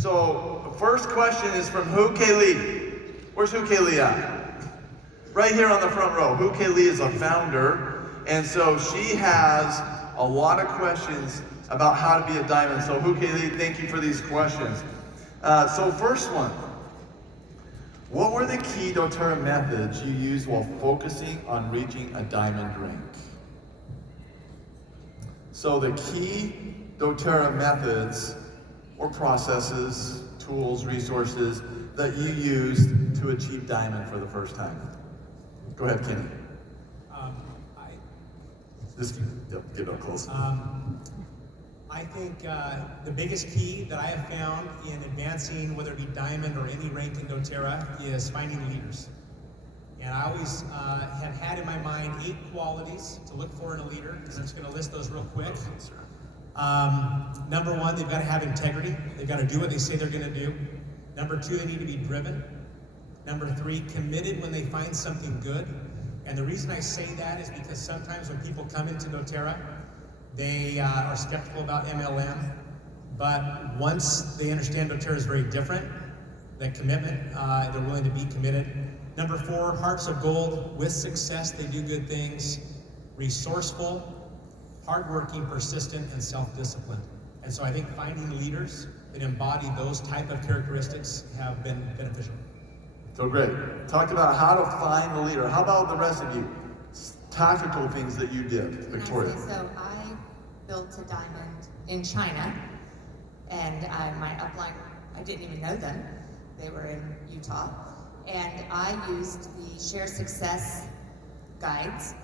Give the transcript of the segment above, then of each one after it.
So the first question is from Hu K. Lee. Where's Hu K. Lee at? Right here on the front row. Hu K. Lee is a founder, and so she has a lot of questions about how to be a diamond. So Hu K. Lee, thank you for these questions. So first one, what were the key doTERRA methods you used while focusing on reaching a diamond rank? So the key doTERRA methods or processes, tools, resources that you used to achieve diamond for the first time. Go ahead, Kenny. Just get up close. I think the biggest key that I have found in advancing, whether it be diamond or any rank in doTERRA, is finding leaders. And I always have had in my mind 8 qualities to look for in a leader, and I'm just going to list those real quick. Number 1, they've got to have integrity. They've got to do what they say they're going to do. Number 2, they need to be driven. Number 3, committed when they find something good. And the reason I say that is because sometimes when people come into doTERRA, they are skeptical about MLM, but once they understand doTERRA is very different, that commitment, they're willing to be committed. Number 4, hearts of gold with success, they do good things, resourceful, hardworking, persistent, and self-disciplined. And so I think finding leaders that embody those type of characteristics have been beneficial. So great. Talked about how to find the leader. How about the rest of you? Tactical things that you did, Victoria. So I built a diamond in China, and my upline, I didn't even know them. They were in Utah. And I used the Share Success guides.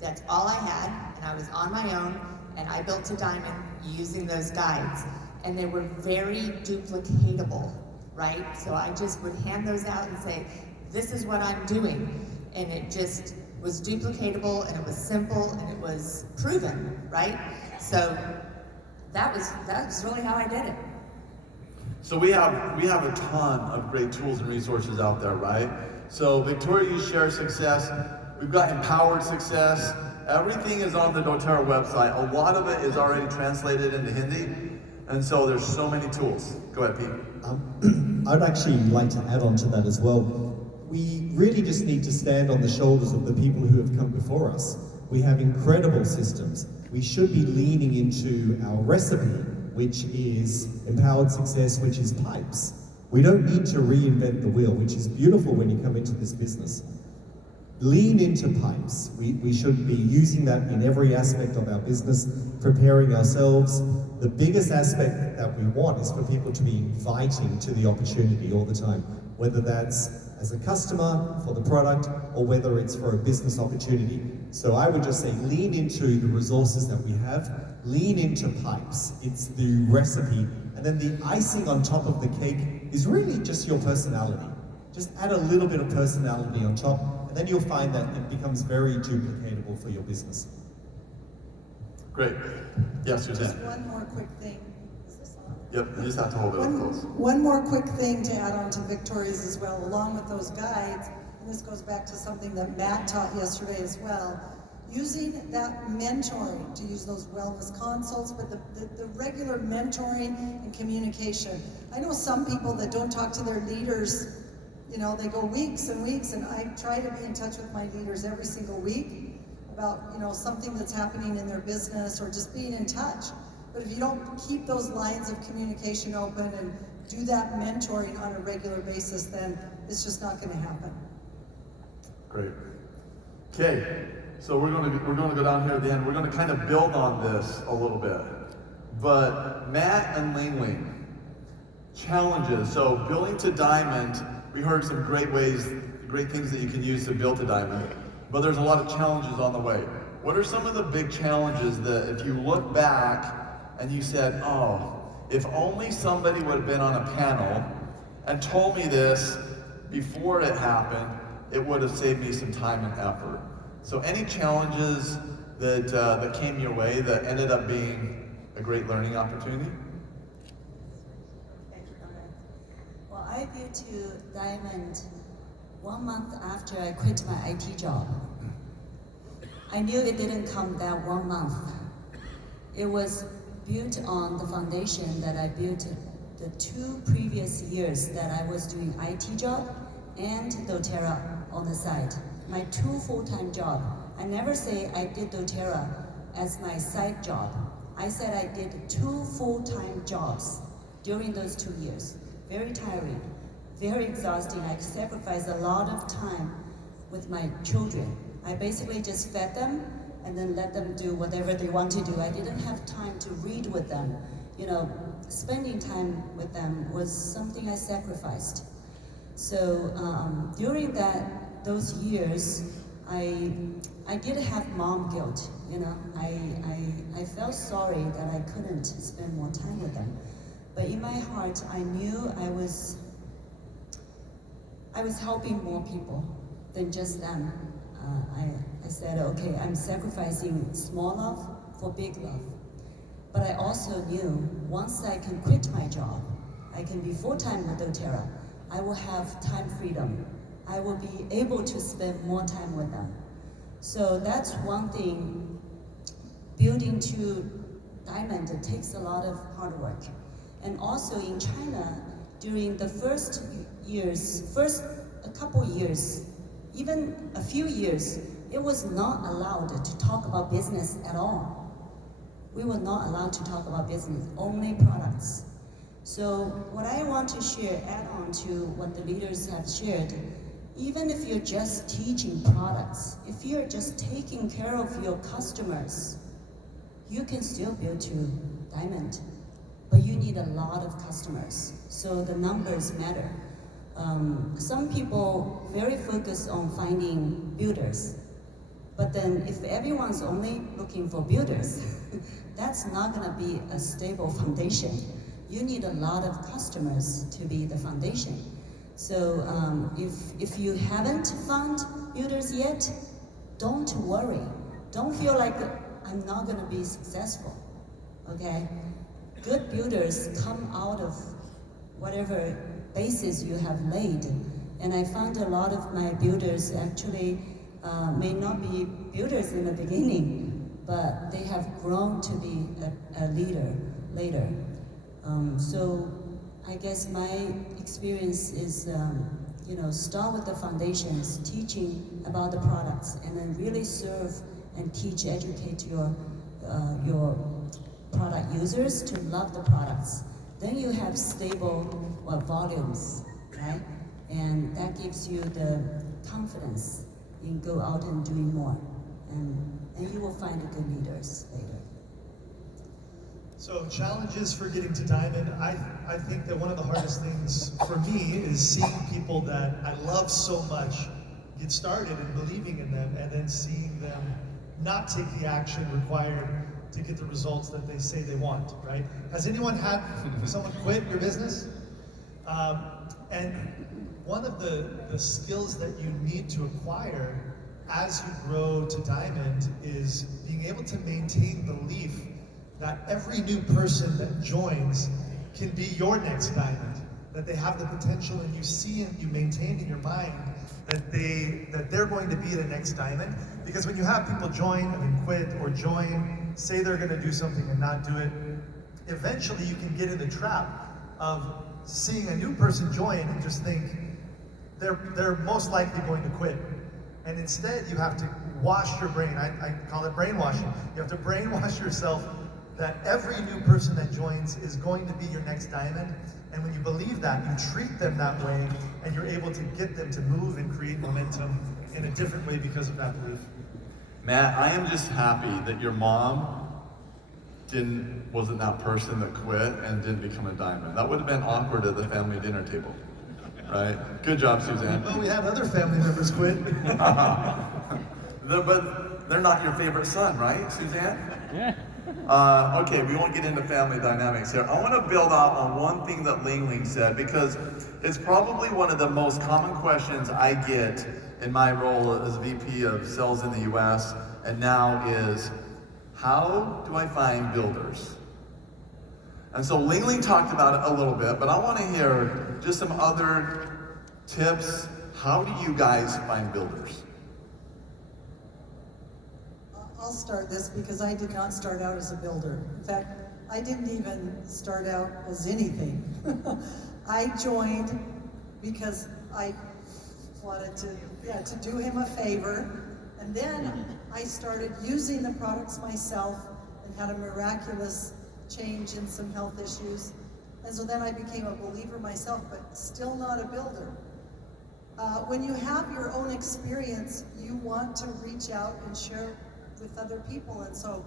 That's all I had, and I was on my own, and I built a diamond using those guides. And they were very duplicatable, right? So I just would hand those out and say, this is what I'm doing. And it just was duplicatable, and it was simple, and it was proven, right? So that was really how I did it. So we have a ton of great tools and resources out there, right? So Victoria used Share Success. We've got Empowered Success. Everything is on the doTERRA website. A lot of it is already translated into Hindi, and so there's so many tools. Go ahead, Pete. I'd actually like to add on to that as well. We really just need to stand on the shoulders of the people who have come before us. We have incredible systems. We should be leaning into our recipe, which is Empowered Success, which is pipes. We don't need to reinvent the wheel, which is beautiful when you come into this business. Lean into pipes. We should be using that in every aspect of our business, preparing ourselves. The biggest aspect that we want is for people to be inviting to the opportunity all the time, whether that's as a customer for the product or whether it's for a business opportunity. So I would just say lean into the resources that we have, lean into pipes. It's the recipe. And then the icing on top of the cake is really just your personality. Just add a little bit of personality on top, and then you'll find that it becomes very duplicatable for your business. Great. Yes, Suzanne. Just one more quick thing. Is this on? Yep, you just have to hold it up close. One more quick thing to add on to Victoria's as well, along with those guides, and this goes back to something that Matt taught yesterday as well. Using that mentoring, to use those wellness consults, but the regular mentoring and communication. I know some people that don't talk to their leaders, you know, they go weeks and weeks, and I try to be in touch with my leaders every single week about, you know, something that's happening in their business or just being in touch. But if you don't keep those lines of communication open and do that mentoring on a regular basis, then it's just not going to happen. Great. Okay, so we're going to go down here at the end. We're going to kind of build on this a little bit. But Matt and Ling Ling, challenges. So building to diamond, we heard some great ways, great things that you can use to build to diamond. But there's a lot of challenges on the way. What are some of the big challenges that if you look back and you said, oh, if only somebody would have been on a panel and told me this before it happened, it would have saved me some time and effort. So any challenges that came your way that ended up being a great learning opportunity? Well, I built to diamond 1 month after I quit my IT job. I knew it didn't come that 1 month. It was built on the foundation that I built the 2 previous years that I was doing IT job and doTERRA on the side. My 2 full-time job. I never say I did doTERRA as my side job. I said I did 2 full-time jobs during those 2 years. Very tiring, very exhausting. I sacrificed a lot of time with my children. I basically just fed them and then let them do whatever they want to do. I didn't have time to read with them. You know, spending time with them was something I sacrificed. So during those years, I did have mom guilt. You know, I felt sorry that I couldn't spend more time with them. But in my heart, I knew I was helping more people than just them. I said, okay, I'm sacrificing small love for big love. But I also knew once I can quit my job, I can be full-time with doTERRA, I will have time freedom. I will be able to spend more time with them. So that's one thing. Building to diamond, it takes a lot of hard work. And also in China, during the first a couple years, even a few years, it was not allowed to talk about business at all. We were not allowed to talk about business, only products. So what I want to share, add on to what the leaders have shared, even if you're just teaching products, if you're just taking care of your customers, you can still build to diamond, but you need a lot of customers. So the numbers matter. Some people very focused on finding builders, but then if everyone's only looking for builders, that's not gonna be a stable foundation. You need a lot of customers to be the foundation. So if you haven't found builders yet, don't worry. Don't feel like I'm not gonna be successful, okay? Good builders come out of whatever basis you have laid. And I found a lot of my builders actually may not be builders in the beginning, but they have grown to be a leader later. So I guess my experience is, start with the foundations, teaching about the products, and then really serve and teach, educate your product users to love the products. Then you have stable volumes, right? And that gives you the confidence in go out and doing more. And you will find good leaders later. So challenges for getting to diamond. I think that one of the hardest things for me is seeing people that I love so much get started and believing in them, and then seeing them not take the action required to get the results that they say they want, right? Has anyone had someone quit your business? And one of the skills that you need to acquire as you grow to diamond is being able to maintain belief that every new person that joins can be your next diamond, that they have the potential, and you see and you maintain in your mind that they're going to be the next diamond. Because when you have people quit or join, say they're going to do something and not do it, eventually you can get in the trap of seeing a new person join and just think they're most likely going to quit. And instead you have to wash your brain. I call it brainwashing. You have to brainwash yourself that every new person that joins is going to be your next diamond. And when you believe that, you treat them that way, and you're able to get them to move and create momentum in a different way because of that belief. Matt, I am just happy that your mom wasn't that person that quit and didn't become a diamond. That would have been awkward at the family dinner table, right? Good job, Suzanne. Well, we had other family members quit. But they're not your favorite son, right, Suzanne? Yeah. Okay, we won't get into family dynamics here. I want to build out on one thing that Ling Ling said, because it's probably one of the most common questions I get in my role as VP of Sales in the US, and now is, how do I find builders? And so Ling Ling talked about it a little bit, but I want to hear just some other tips. How do you guys find builders? I'll start this because I did not start out as a builder. In fact, I didn't even start out as anything. I joined because I wanted to do him a favor. And then I started using the products myself and had a miraculous change in some health issues. And so then I became a believer myself, but still not a builder. When you have your own experience, you want to reach out and share with other people. And so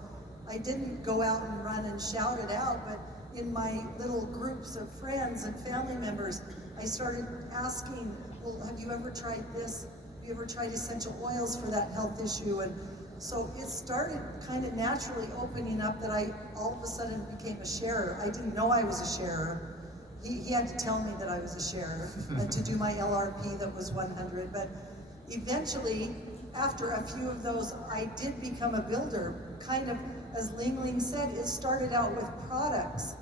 I didn't go out and run and shout it out, but in my little groups of friends and family members, I started asking, well, have you ever tried this? Have you ever tried essential oils for that health issue? And so it started kind of naturally opening up that I all of a sudden became a sharer. I didn't know I was a sharer. He had to tell me that I was a sharer and to do my LRP that was 100. But eventually, after a few of those, I did become a builder. Kind of, as Ling Ling said, it started out with products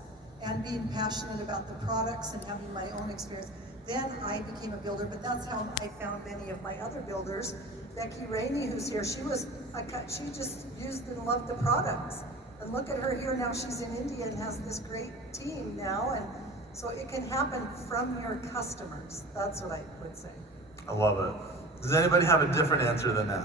and being passionate about the products and having my own experience. Then I became a builder, but that's how I found many of my other builders. Becky Rainey, who's here, she just used and loved the products. And look at her here now, she's in India and has this great team now. And so it can happen from your customers. That's what I would say. I love it. Does anybody have a different answer than that?